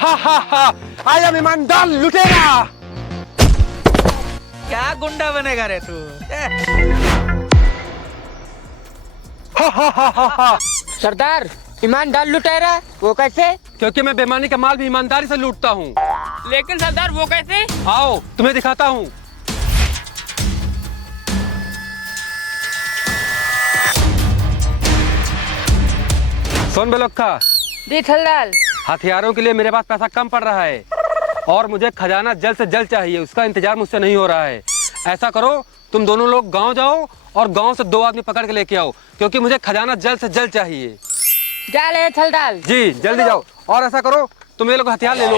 हा हा हा आई एम ईमानदार लुटेरा। क्या गुंडा बनेगा रे तू? हा हा हा हा हा। सरदार ईमानदार लुटेरा वो कैसे? क्योंकि मैं बेईमानी का माल भी ईमानदारी से लूटता हूँ। लेकिन सरदार वो कैसे? आओ तुम्हें दिखाता हूँ। सुन बेलुक्का, जी सरदार। हथियारों के लिए मेरे पास पैसा कम पड़ रहा है और मुझे खजाना जल्द से जल्द चाहिए। उसका इंतजार मुझसे नहीं हो रहा है। ऐसा करो, तुम दोनों लोग गांव जाओ और गांव से 2 आदमी पकड़ के लेके आओ, क्योंकि मुझे खजाना जल्द से जल्द चाहिए। जा रहे सरदार। जी जल्दी जाओ। और ऐसा करो, तुम ये लोग हथियार ले लो।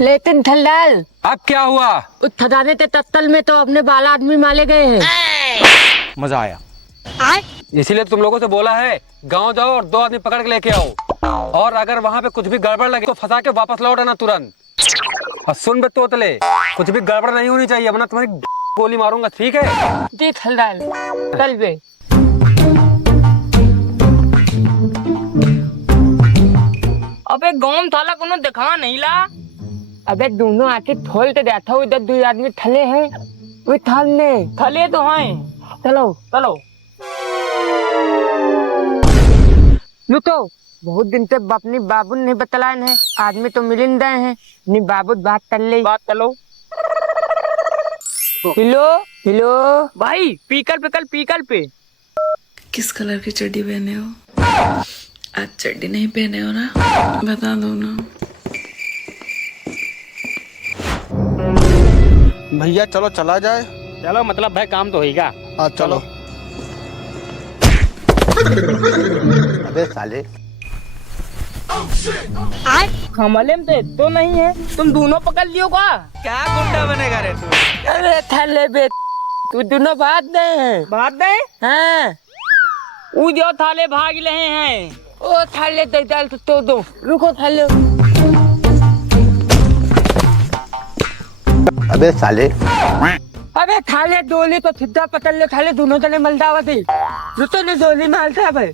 लेकिन सरदार अब क्या हुआ? उस खजाने के तत्तल में तो अपने 12 आदमी मारे गए हैं। मजा आया। इसीलिए तुम लोगों से बोला है गांव जाओ और 2 आदमी पकड़ के लेके आओ, और अगर वहां पे कुछ भी गड़बड़ लगे तो फंसा के वापस लौट आना तुरंत। और सुन बे तोतले, कुछ भी गड़बड़ नहीं होनी चाहिए, वरना तुम्हारी गोली मारूंगा, ठीक है? जी सरदार। चल बे। अबे गांव थाला कोनो दिखा नहीं ला। अबे दोनों आके खोल के देखा, उधर 2 आदमी थले हैं। वो थालने थले तो हैं। चलो चलो रुको। बहुत दिन से अपनी बाबू नहीं बतलाए हैं, आदमी तो मिल नहीं रहे हैं। नहीं बाबू बात कर ले। बात चलो। हेलो हेलो भाई पीकल पे। किस कलर की चड्डी पहने हो? आज चड्डी नहीं पहने हो ना? बता दो ना। भैया चलो चला जाए। चलो मतलब भाई काम तो होगा। हाँ चलो। अबे साले, हमले में तो नहीं है, तुम दोनों पकड़ लियो का? क्या गुंडा बनेगा रे तू? अरे थले बे, तू दोनों बात दे हैं। बात दे। हाँ ऊ जो थाले भाग रहे हैं। ओ थले दे डाल तो दो। रुको थले। अबे साले, अबे थाले डोली तो सीधा पकड़ ले। थाले दोनों जने मलदावा थी। रुको ने डोली मारते हैं भाई।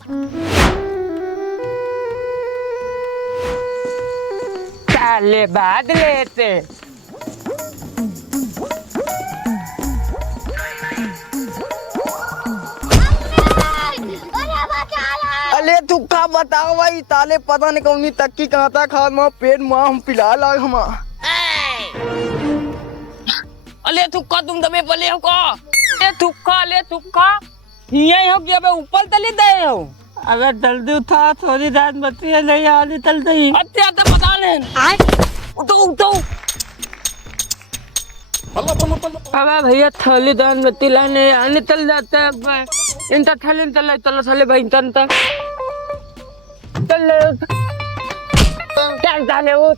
थाले बाद लेते। अरे तू का बताओ भाई, ताले पता नहीं कौन तक की कहाँ था खा माँ पेट माँ हम पिला लाग हम। अले थुक्का तुम दबे पले हो का? ले थुक्का यही हो कि अबे ऊपर तले दे हो। अगर जल्दी उठा, थोड़ी रात बची है, नहीं आने चल रही। अच्छा तो बता ले। उठो अबे भैया थली दान बत्ती लाने आने चल जाता है भाई। इनता थली चल चलो चले भाई इनता चल क्या जाने वो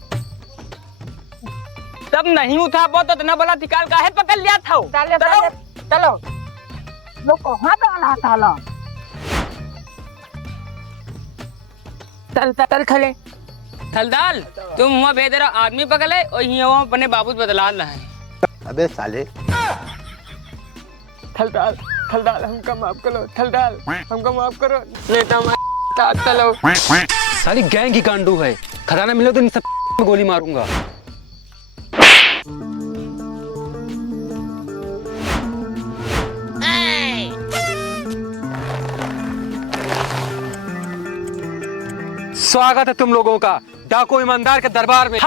तब नहीं उठा पाओ तो इतना बड़ा निकाल काहे पकड़ लिया था? चलो लोग कहाँ पे आना थाला? चल चल खले। थलदाल तुम वहाँ भेज रहा आदमी पकड़े और यहाँ अपने बाबू बदला रहे हैं। अबे साले, थलदाल थलदाल हमका माफ करो। थलदाल हमका माफ करो। नहीं तो हमारे चलो। सारी गैंग की कांडू है। खजाना मिले तो इन सब में गोली मारूंगा। स्वागत है तुम लोगों का डाकू ईमानदार के दरबार में।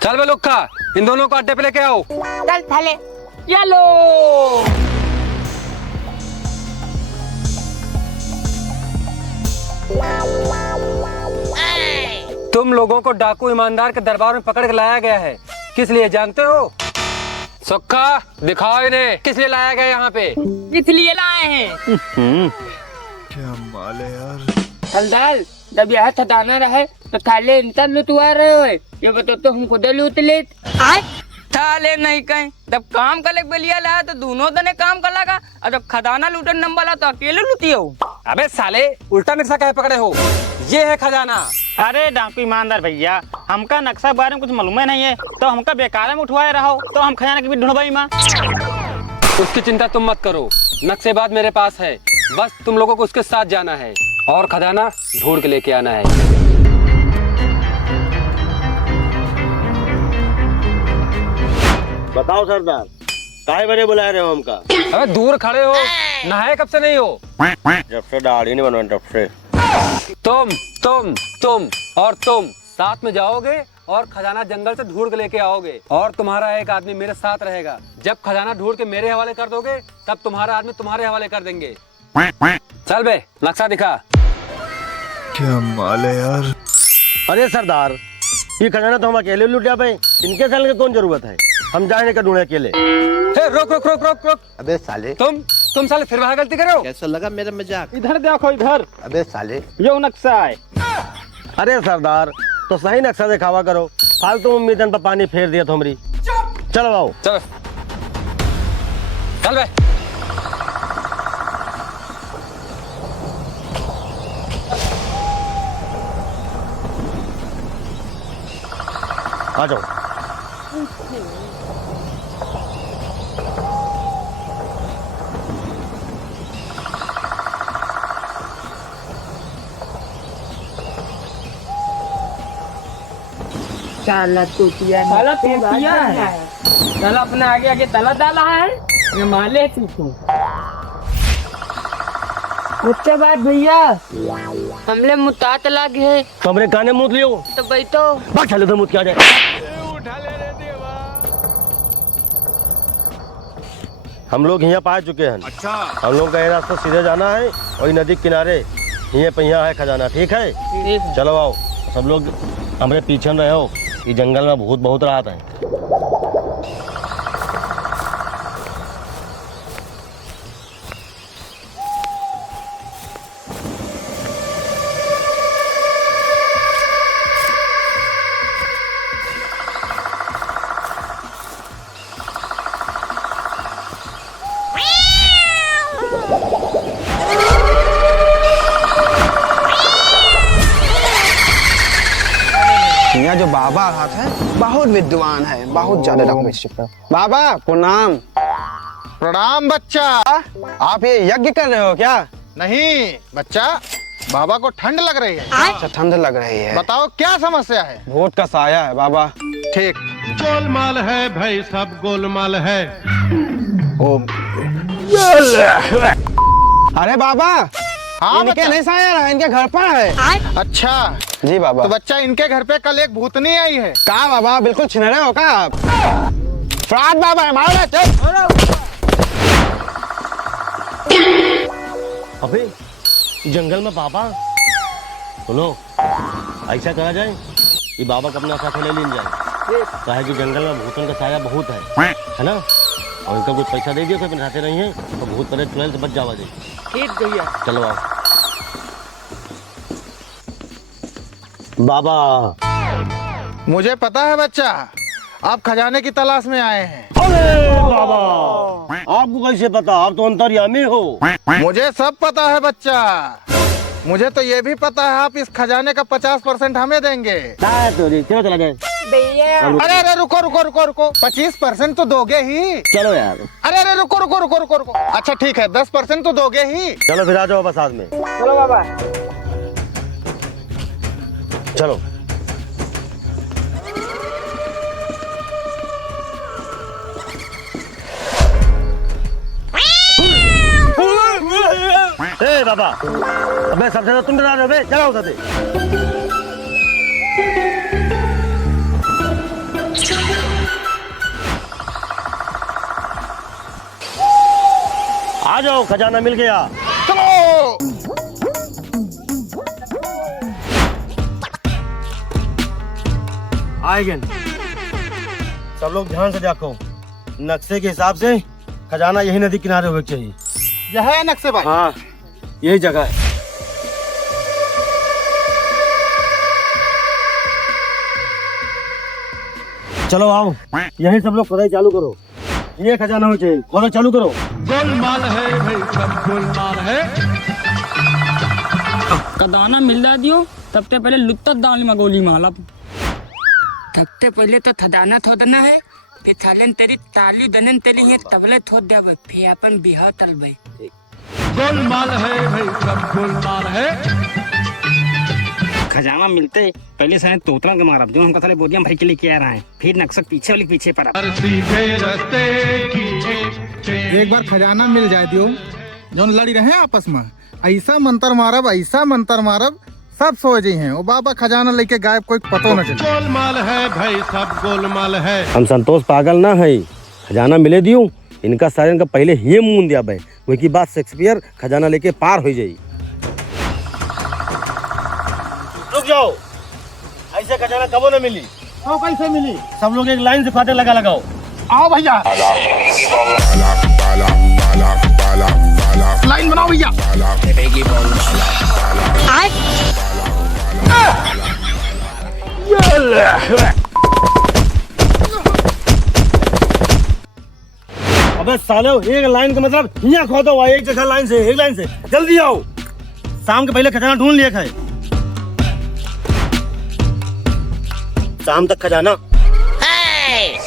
चल बे लुक्का, इन दोनों को अड्डे पे लेके आओ। चल थले। चलो तुम लोगों को डाकू ईमानदार के दरबार में पकड़ के लाया गया है। किस लिए जानते हो? सुक्का दिखाओ इन्हें किस लिए लाया गया यहाँ पे। इसलिए लाए हैं। क्या माल है यार। थलदाल जब यहाँ ठिकाना रहे तो थाले इंसान लुटवा रहे हो। ये बताओ तो हम खुद लूट ले। थाले नहीं कहीं जब काम कर बलिया लाया तो दोनों तने काम कर लगा, और जब खजाना लूटन नंबर ला तो अकेले लूटी हो। अबे साले, उल्टा मिर्चा कहे पकड़े हो? ये है खजाना। अरे डाकू ईमानदार भैया, हमका नक्शा के बारे में कुछ मालूम नहीं है, तो हमका बेकार में उठवाए रहो, तो हम खजाना की भी ढूंढवाई माँ। उसकी चिंता तुम मत करो, नक्शेबाज मेरे पास है, बस तुम लोगों को उसके साथ जाना है और खजाना ढूंढ के लेके आना है। बताओ सरदार, काहे बड़े बुला रहे हो हमका? अबे दूर खड़े हो, नहाए कब से नहीं हो? जब से दाढ़ी नहीं बनवा तब से। तुम और तुम साथ में जाओगे और खजाना जंगल से ढूंढ के लेके आओगे, और तुम्हारा एक आदमी मेरे साथ रहेगा। जब खजाना ढूंढ के मेरे हवाले कर दोगे तब तुम्हारा आदमी तुम्हारे हवाले कर देंगे। चल बे, नक्शा दिखा। क्या माल है यार। अरे सरदार, ये खजाना तो हम अकेले लुटिया पे, इनके साल की कौन जरूरत है? हम जाए नहीं ढूंढे अकेले। रोक रोक रोक रोक रोक। अबे साले, तुम साले फिर वहाँ गलती कर रहे हो। कैसा लगा मेरा मजाक? इधर देखो, इधर अबे साले, यो नक्शा है। अरे सरदार, तो सही नक्शा दिखावा करो, फालतू उम्मीदन पर पानी फेर दिया तुमरी। चलो आओ। चल चल बे। आ जाओ। साला टूटिया है, साला अपने आगे आगे ताला डाला है, ये माले तू। मुझसे बात भैया, हमले मुतात लगे है, कमरे काने मुँह लियो, तो बैठो। बात चले तो मुँह क्या जाए। हम लोग यहाँ पा चुके हैं। अच्छा। हम लोग का ये रास्ता सीधे जाना है, वही नदी के किनारे ये पे यहाँ है खजाना। ठीक है, चलो आओ। सब लोग हमारे पीछे रहे हो, ये जंगल में भूत बहुत राहत है। यहाँ जो बाबा हाथ है बहुत विद्वान है, बहुत ज्यादा बाबा प्रणाम। प्रणाम बच्चा। आप ये यज्ञ कर रहे हो क्या? नहीं बच्चा, बाबा को ठंड लग रही है। अच्छा, ठंड लग रही है। बताओ क्या समस्या है? वोट का साया है बाबा। ठीक। गोलमाल है भाई, सब गोलमाल है। ओ अरे बाबा, हाँ इनके बच्चा। नहीं साया रहा, इनके घर पर है। अच्छा जी बाबा। तो बच्चा, इनके घर पे कल एक भूतनी आई है। कहा बाबा, बिल्कुल छिनरे हो का आप? फ्रॉड बाबा है, मारो ना, चल। अबे जंगल में बाबा, सुनो, ऐसा करा जाए, ये बाबा को अपना साथ ले लीन जाए, चाहे कि जंगल में भूतन का साया बहुत है ना, और इनका कुछ पैसा दे दियो, कोई खाते नहीं है तो भूत परे तुरंत से बच जावा दे। ठीक भैया। चलो आओ। बाबा, मुझे पता है बच्चा, आप खजाने की तलाश में आए हैं। अरे बाबा, आपको कैसे पता? आप तो अंतर्यामी हो। मुझे सब पता है बच्चा, मुझे तो ये भी पता है आप इस खजाने का 50% हमें देंगे। चलो चला जाए। भैया अरे अरे रुको रुको रुको रुको, 25% तो दोगे ही। चलो यार। अरे अरे रुको रुको रुको रुको रुको। अच्छा ठीक है, 10% तो दोगे ही। चलो फिर आ जाओ बस साथ में। चलो बाबा। चलो। ए बाबा, अबे सबसे ज्यादा तुम डरा रहे हो बे, चलो उधर से। आ जाओ, खजाना मिल गया। चलो। आएंगे। सब लोग ध्यान से देखो, नक्शे के हिसाब से खजाना यही नदी किनारे होना चाहिए। यह है नक्शे भाई। हाँ, यही जगह है। चलो आओ, यही सब लोग खुदाई चालू करो। ये खजाना हो चाहिए, खोलो चालू करो। गोलमाल है भाई, सब गोलमाल है। खजाना मिलदा दियो तब ते पहले लुत्तर दाल में गोली मारब। सबसे पहले तो खजाना थोदना है, फिर थालन तेरी ताली दनन तेरी है तबले थोद देब, फिर अपन बिहार तलबे। गोलमाल है भाई सब गोलमाल है। खजाना मिलते पहले से तोतरा के मारब जो हमका साले बोरिया भर के लेके आ रहा है, फिर नक्सक पीछे वाले पीछे पर सीधे रास्ते की एक बार खजाना मिल जाए दियो, जो लड़ी रहे आपस में, ऐसा मंत्र मारब सब सो जी हैं। वो बाबा खजाना लेके गायब, कोई पतो न चले। गोलमाल है भाई सब गोलमाल है। हम संतोष पागल ना है, खजाना मिले दियो इनका सारे का पहले ही मुंह दिया भाई, वही की बात शेक्सपियर खजाना लेके पार हो जाई। रुक जाओ, ऐसे खजाना कबो न मिली। आओ कैसे मिली? सब लोग एक लाइन से फाटे लगाओ। आओ भैया, लाइन बनाओ भैया। अबे सालो, एक लाइन का मतलब यहाँ खोदो, एक जगह लाइन से, एक लाइन से, जल्दी आओ। शाम के पहले खजाना ढूंढ लिया खाए, शाम तक खजाना। Hey!